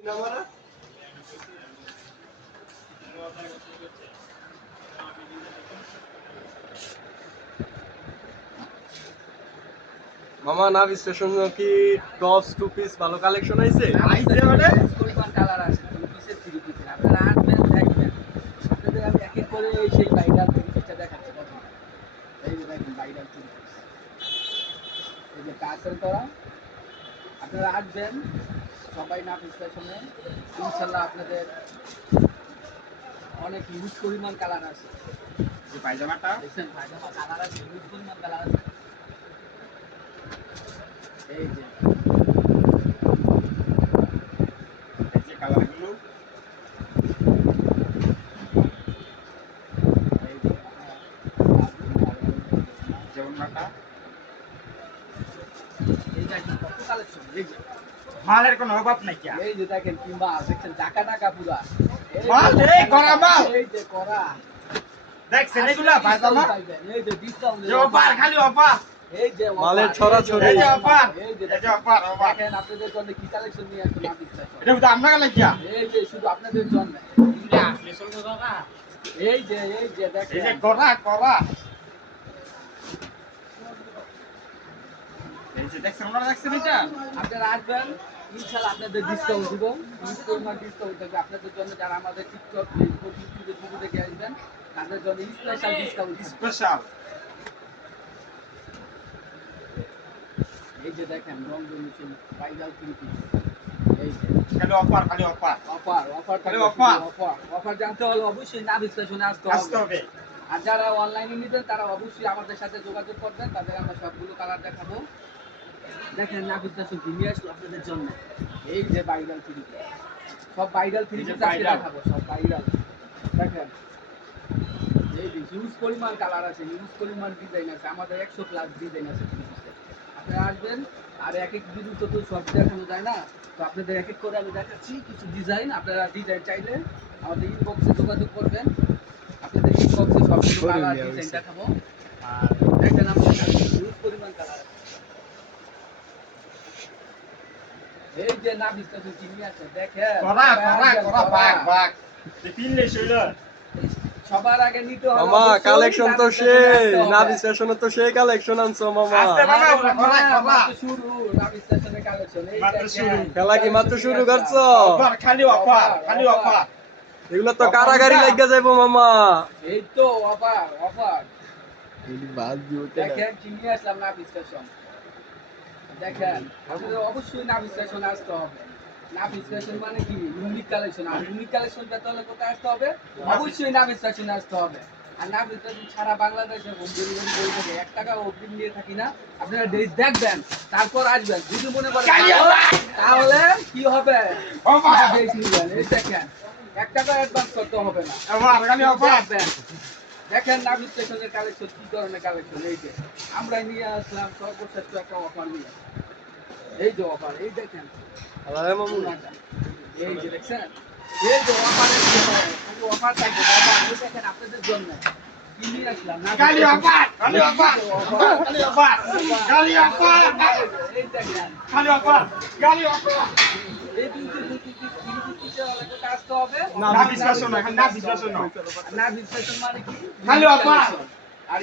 মামা nerve station কি tops two piece ভালো কালেকশন আইছে? পরিমাণ কালার আছে টু পিসের থ্রি পিসের আপনারা আসবেন দেখবেন আপনাদের আমি এক এক করে সেই ভাইরাল থ্রি পিসটা দেখাচ্ছি প্রথমে এই যে দেখেন ভাইরাল থ্রি পিস এই যে টাসেল করা আপনারা আসবেন সবাই নাভ স্টেশনে ইনশাল্লাহ আপনাদের অনেক হিউজ পরিমাণ কালার আছে যে পায়জামাটা দেখছেন পায়জামা কালার আছে হিউজ পরিমাণ কালার আছে এই যে যে কালারগুলো এই যে যেমন মাটা এই দেখেন কত কালেকশন এই যে মালের কোনো অভাব নাই কি এই যে দেখেন কিংবা দেখছেন টাকা টাকা পুরা মাল এই করা মাল এই যে করা দেখছেন এগুলা পায়জামা এই যে ডিসকাউন্ট যে অফার খালি অফার এই যে মালের ছড়াছড়ি। এই যে অফার এই যে এই যে অফার অফার দেখেন আপনাদের জন্য কি কালেকশন নিয়ে আসলাম আমি এটা তো আমরা লাগি এই যে শুধু আপনাদের জন্য এই যে এই যে দেখেন করা করা এই যে দেখছেন ওনারা দেখছেন এটা আপনারা আসবেন ইনশাআল্লাহ আপনাদের ডিসকাউন্ট দিব ইউজ পরিমাণ ডিসকাউন্ট থাকবে আপনাদের জন্য যারা আমাদের টিকটক ফেসবুক ইউটিউবে ভিডিও দেখে আসবেন তাদের জন্য স্পেশাল ডিসকাউন্ট স্পেশাল এই যে দেখেন রংধনু মেশিন ভাইরাল থ্রি পিস এই যে খালি অফার খালি অফার অফার আরে অফার offer। অফার জানতে হলে অবশ্যই নাভ স্টেশনে আসতে আসতে হবে হবে আর যারা অনলাইনে নেবেন তারা অবশ্যই আমাদের সাথে যোগাযোগ করবেন তাদের আমরা সবগুলো কালার দেখাবো দেখেন নাভ স্টেশন কি নিয়ে আসলো আপনাদের জন্য এই যে ভাইরাল থ্রি পিস সব ভাইরাল থ্রি এই যে পিস আজকে viral। দেখাবো সব ভাইরাল দেখেন এই যে হিউজ পরিমাণ কালার আছে হিউজ পরিমাণ ডিজাইন আছে আমাদের 100 প্লাস ডিজাইন আছে থ্রি পিসে আপনারা আসবেন আর এক এক ভিডিও তো সব দেখানো যায় না তো আপনাদের এক এক করে আমি দেখাচ্ছি কিছু ডিজাইন আপনারা ডিজাইন চাইলে আমাদের ইনবক্সে যোগাযোগ করবেন আপনাদের ইনবক্সে সবগুলো কালার ডিজাইন দেখাবো আর দেখেন আমাদের হিউজ পরিমাণ কালার এই যে নাভ স্টেশন কি নিয়ে আছে দেখেন করা করা করা ভাগ ভাগ পিনলে শৈল সবার আগে নিতে হবে মামা অবশ্যই কালেকশন তো নাভ সেই স্টেশনে নাভ আসতে হবে। স্টেশনে তো সেই কালেকশন আনছো মামা। আসতে বাবা ওরা করা করা মাত্র শুরু নাভ স্টেশনের কালেকশন এই মাত্র দেখেন। শুরু। খেলা কি মাত্র শুরু করছো? অফার খালি অফার খালি অফার এগুলো তো কারাগারি লাগা যাইবো মামা। এই তো অফার দেখেন কি নিয়ে আসলাম নাভ স্টেশন দেখেন আপনাদের অবশ্যই নাভ স্টেশনে আসতে হবে নাভ স্টেশন মানে কি ইউনিক কালেকশন আর ইউনিক কালেকশন পেতে হলে কোথায় আসতে হবে অবশ্যই নাভ স্টেশনে আসতে হবে আর নাভ স্টেশন সারা বাংলাদেশে হোম ডেলিভারি করে থাকে 1 টাকা অগ্রিম নিয়ে থাকি না আপনারা ডেট দেখবেন তারপর আসবেন যদি মনে করেন তাহলে কি হবে অফার ডেট নিবেন এই দেখেন 1 টাকা অ্যাডভান্স করতে হবে না অফার খালি অফার দেখবেন দেখেন নাভ স্টেশনের কালেকশন কি ধরনের কালেকশন এই যে আমরা নিয়ে আসলাম সর্বশ্রেষ্ঠ একটা অফার নিয়ে এই যে অফার এই দেখেন আরে মামু এই যে দেখছেন এই যে অফারের শুধু অফার থাকবে অফার এই দেখেন আপনাদের জন্য কি নিয়ে আসলাম নাভ খালি অফার খালি অফার খালি অফার খালি অফার এই দেখেন খালি অফার খালি অফার এই দুটো আসতে হবে না বিশ্বাস না না বিশ্বাস না না বিশ্বাস মানে কি খালি অফার। আর